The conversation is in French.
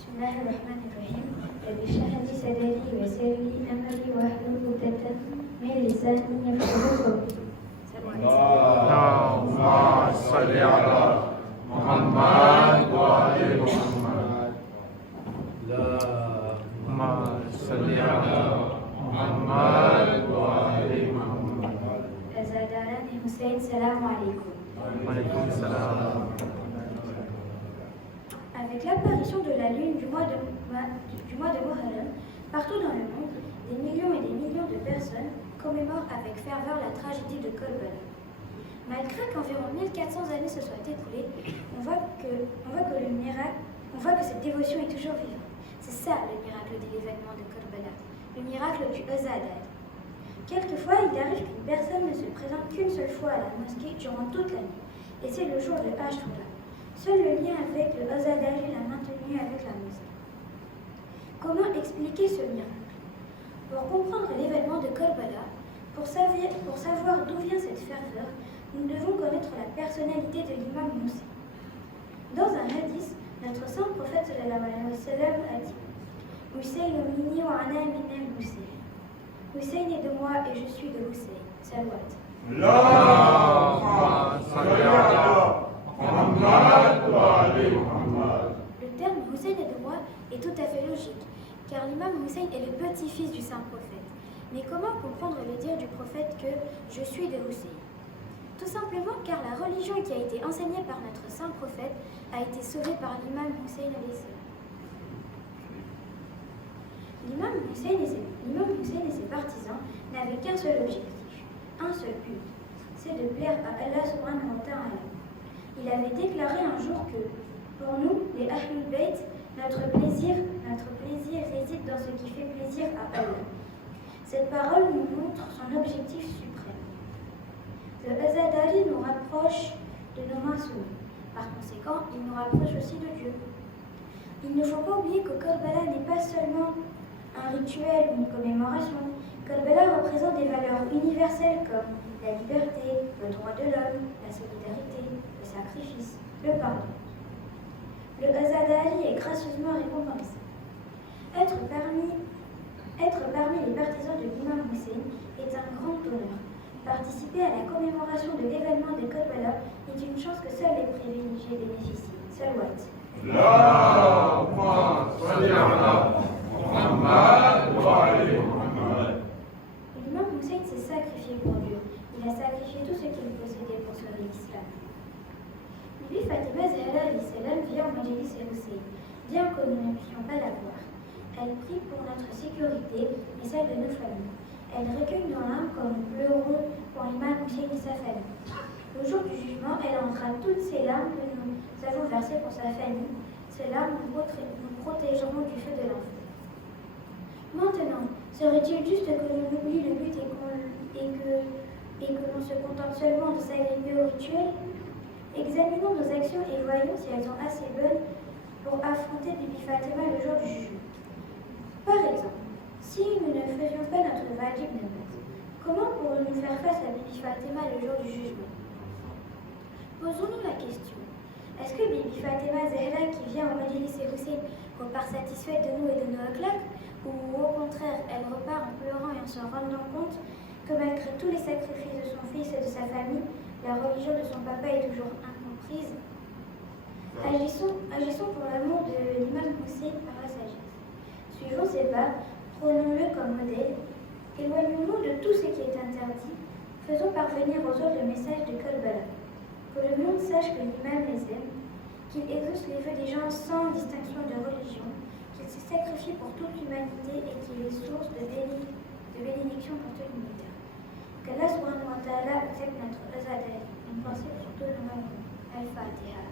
بسم الله الرحمن الرحيم. رب اشرح لي صدري ويسر لي امري واحلل عقدة من لساني يفقهوا قولي. اللهم صل على محمد وآل محمد. اللهم صل على محمد وآل محمد. أزاداني حسين. السلام عليكم. وعليكم السلام. Avec l'apparition de la lune du mois de Muharram, partout dans le monde, des millions et des millions de personnes commémorent avec ferveur la tragédie de Karbala. Malgré qu'environ 1400 années se soient écoulées, on voit que cette dévotion est toujours vivante. C'est ça le miracle de l'événement de Karbala, le miracle du Azadad. Quelquefois, il arrive qu'une personne ne se présente qu'une seule fois à la mosquée durant toute l'année, et c'est le jour de Ashura. Seul le lien avec le Azadad l'a maintenu avec la mosquée. Comment expliquer ce miracle? Pour comprendre l'événement de Karbala, pour savoir d'où vient cette ferveur, nous devons connaître la personnalité de l'imam Hussein. Dans un hadith, notre saint prophète sallallahu alayhi wa sallam a dit Hussein minni wa ana min al-Hussein. Hussein est de moi et je suis de Hussein. Salawat. Le terme Hussein est de moi est tout à fait logique, car l'imam Hussein est le petit-fils du saint prophète. Mais comment comprendre le dire du prophète que je suis de Hussein? Tout simplement car la religion qui a été enseignée par notre saint prophète a été sauvée par l'imam Hussein alayhi salam. L'imam Hussein et ses partisans n'avaient qu'un seul objectif, un seul but, c'est de plaire à Allah subhanahu wa ta'ala. Il avait déclaré un jour que, pour nous, les Ahlul Bayt, notre plaisir réside dans ce qui fait plaisir à Allah. Cette parole nous montre son objectif suprême. Le Azadari nous rapproche de nos mains soumises. Par conséquent, il nous rapproche aussi de Dieu. Il ne faut pas oublier que Karbala n'est pas seulement un rituel ou une commémoration. Karbala représente des valeurs universelles comme la liberté, le droit de l'homme, la solidarité, le sacrifice, le pardon. Le Azadari est gracieusement récompensé. Être parmi les partisans de l'imam Hussein est un grand honneur. Participer à la commémoration de l'événement de Karbala est une chance que seuls les privilégiés bénéficient. Salawat. L'imam Hussein s'est sacrifié pour Dieu. Il a sacrifié tout ce qu'il possédait pour sauver l'islam. Bibi Fatima Zahra alayhi salam vient au Majlis Hussein, bien que nous ne puissions pas la voir. Elle prie pour notre sécurité et celle de nos familles. Elle recueille nos larmes comme nous pleurons pour l'imam Hussein et sa famille. Au jour du jugement, elle rendra toutes ces larmes que nous avons versées pour sa famille. Ces larmes nous protégeront du feu de l'enfer. Maintenant, serait-il juste que l'on oublie le but et que l'on se contente seulement de s'agripper au rituel? Examinons nos actions et voyons si elles sont assez bonnes pour affronter Bibi Fatima le jour du jugement. Par exemple, si nous ne faisions pas notre wajib namaz, comment pourrons-nous faire face à Bibi Fatima le jour du jugement? Posons-nous la question. Est-ce que Bibi Fatima Zahra qui vient au Majlis Hussein repart satisfaite de nous et de nos akhlaq, ou au contraire, elle repart en pleurant et en se rendant compte que malgré tous les sacrifices de son fils et de sa famille, la religion de son papa est toujours incomprise? Agissons pour l'amour de l'imam Hussein par la sagesse. Suivons ses pas, prenons-le comme modèle, éloignons-nous de tout ce qui est interdit, faisons parvenir aux autres le message de Karbala. Que le monde sache que l'imam les aime, qu'il exauce les vœux des gens sans distinction de religion, qu'il s'est sacrifié pour toute l'humanité et qu'il est source de bénédiction pour tout l'univers. Qu'Allah subhanahu wa ta'ala accepte notre Azadari, une pensée pour tout le monde. Al-Fatiha.